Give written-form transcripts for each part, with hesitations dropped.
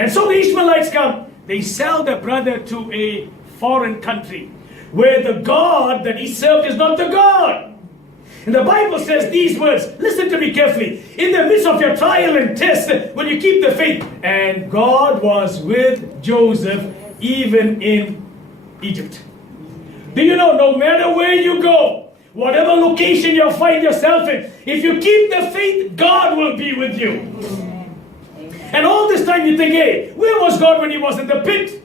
And so the Ishmaelites come. They sell their brother to a foreign country where the God that he served is not the God. And the Bible says these words. Listen to me carefully. In the midst of your trial and test, when you keep the faith, and God was with Joseph even in Egypt. Do you know, no matter where you go, whatever location you find yourself in, if you keep the faith, God will be with you. And all this time you think, hey, where was God when he was in the pit?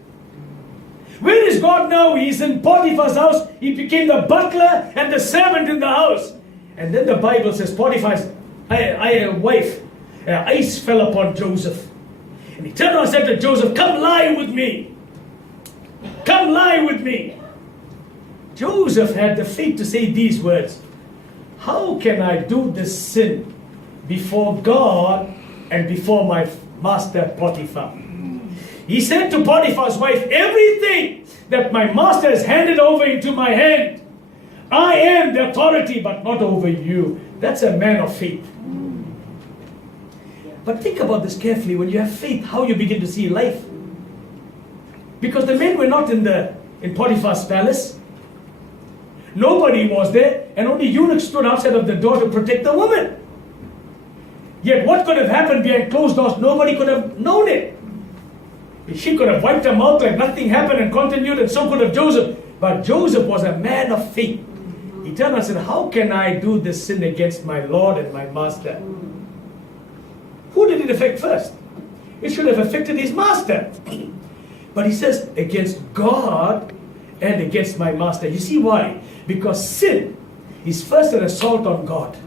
Where is God now? He's in Potiphar's house. He became the butler and the servant in the house. And then the Bible says Potiphar's wife, ice fell upon Joseph. And he turned around and said to Joseph, come lie with me. Come lie with me. Joseph had the faith to say these words. How can I do this sin before God and before my master Potiphar? He said to Potiphar's wife, everything that my master has handed over into my hand, I am the authority, but not over you. That's a man of faith. But think about this carefully. When you have faith, how you begin to see life. Because the men were not in Potiphar's palace. Nobody was there, and only eunuchs stood outside of the door to protect the woman. Yet what could have happened behind closed doors, nobody could have known it. She could have wiped her mouth like nothing happened and continued, and so could have Joseph. But Joseph was a man of faith. He turned and said, how can I do this sin against my Lord and my master? Who did it affect first? It should have affected his master. But he says, against God and against my master. You see why? Because sin is first an assault on God.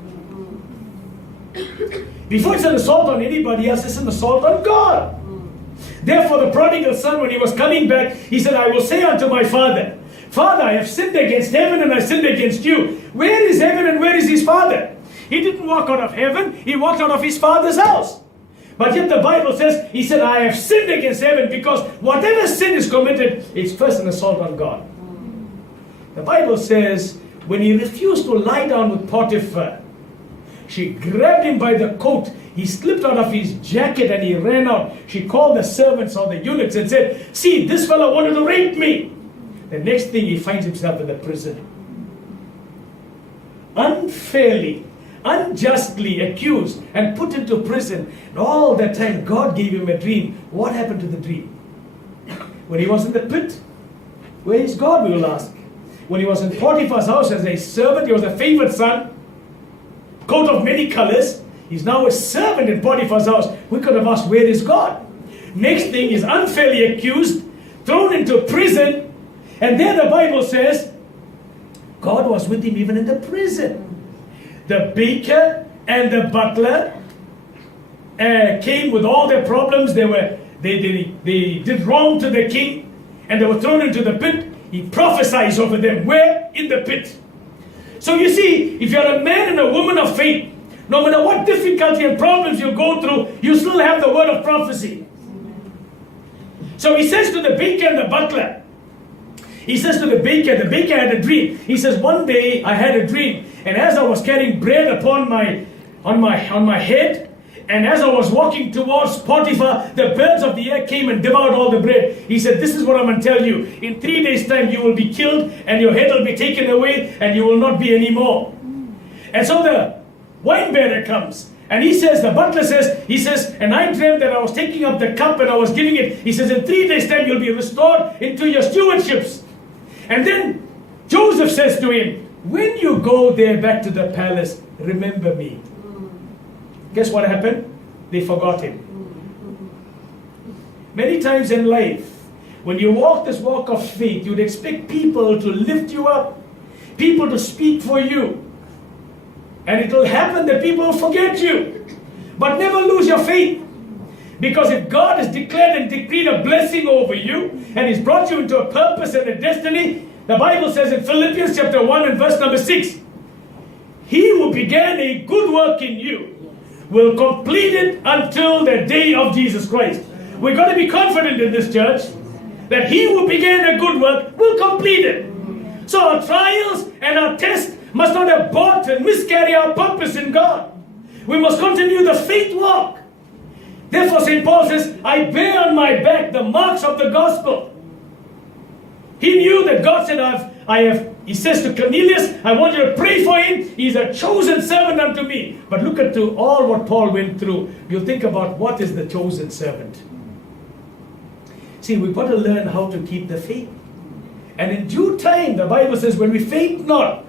Before it's an assault on anybody else, it's an assault on God. Therefore, the prodigal son, when he was coming back, he said, I will say unto my father, Father, I have sinned against heaven and I sinned against you. Where is heaven and where is his father? He didn't walk out of heaven, he walked out of his father's house. But yet the Bible says, he said, I have sinned against heaven, because whatever sin is committed, it's first an assault on God. The Bible says, when he refused to lie down with Potiphar, she grabbed him by the coat. He slipped out of his jacket and he ran out. She called the servants or the eunuchs and said, see, this fellow wanted to rape me. The next thing, he finds himself in the prison. Unfairly, unjustly accused and put into prison. And all that time, God gave him a dream. What happened to the dream? When he was in the pit, where is God, we will ask. When he was in Potiphar's house as a servant, he was a favored son, coat of many colors. He's now a servant in Potiphar's house. We could have asked, where is God? Next thing, is unfairly accused, thrown into prison, and there the Bible says, God was with him even in the prison. The baker and the butler came with all their problems. They did wrong to the king, and they were thrown into the pit. He prophesies over them. Where? In the pit. So you see, if you're a man and a woman of faith, no matter what difficulty and problems you go through, you still have the word of prophecy. So he says to the baker and the butler, he says to the baker had a dream. He says, one day I had a dream, and as I was carrying bread upon on my head, and as I was walking towards Potiphar, the birds of the air came and devoured all the bread. He said, this is what I'm going to tell you. In 3 days' time you will be killed, and your head will be taken away, and you will not be anymore. And so the wine bearer comes, and he says, the butler says, he says, and I dreamt that I was taking up the cup and I was giving it. He says, in 3 days' time you'll be restored into your stewardships. And then Joseph says to him, when you go there back to the palace, remember me. Guess what happened? They forgot him. Many times in life, when you walk this walk of faith, you'd expect people to lift you up, people to speak for you. And it will happen that people will forget you. But never lose your faith. Because if God has declared and decreed a blessing over you, and He's brought you into a purpose and a destiny, the Bible says in Philippians chapter 1 and verse number 6, He who began a good work in you will complete it until the day of Jesus Christ. We've got to be confident in this church that He who began a good work will complete it. So our trials and our tests must not abort and miscarry our purpose in God. We must continue the faith walk. Therefore, St. Paul says, I bear on my back the marks of the gospel. He knew that God said, he says to Cornelius, I want you to pray for him. He's a chosen servant unto me. But look at all what Paul went through. You think about what is the chosen servant. See, we've got to learn how to keep the faith. And in due time, the Bible says, when we faint not,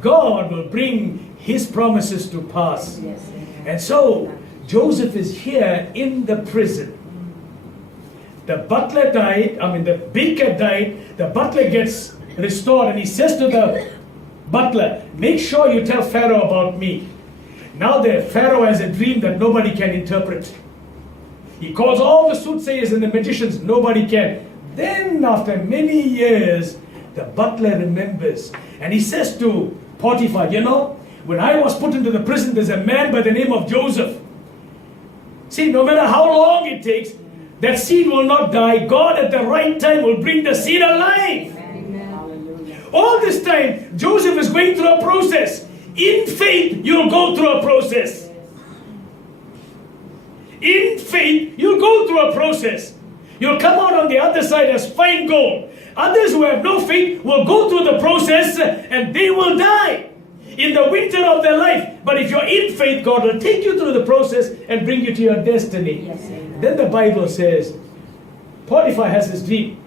God will bring his promises to pass. Yes. And so, Joseph is here in the prison. The butler died, the baker died, the butler gets restored, and he says to the butler, make sure you tell Pharaoh about me. Now the Pharaoh has a dream that nobody can interpret. He calls all the soothsayers and the magicians, nobody can. Then after many years, the butler remembers, and he says to Potiphar, when I was put into the prison, there's a man by the name of Joseph. See, no matter how long it takes, that seed will not die. God at the right time will bring the seed alive. Amen. All this time, Joseph is going through a process. In faith, you'll go through a process. In faith, you'll go through a process. You'll come out on the other side as fine gold. Others who have no faith will go through the process and they will die in the winter of their life. But if you're in faith, God will take you through the process and bring you to your destiny. Yes, then the Bible says, Potiphar has his dream.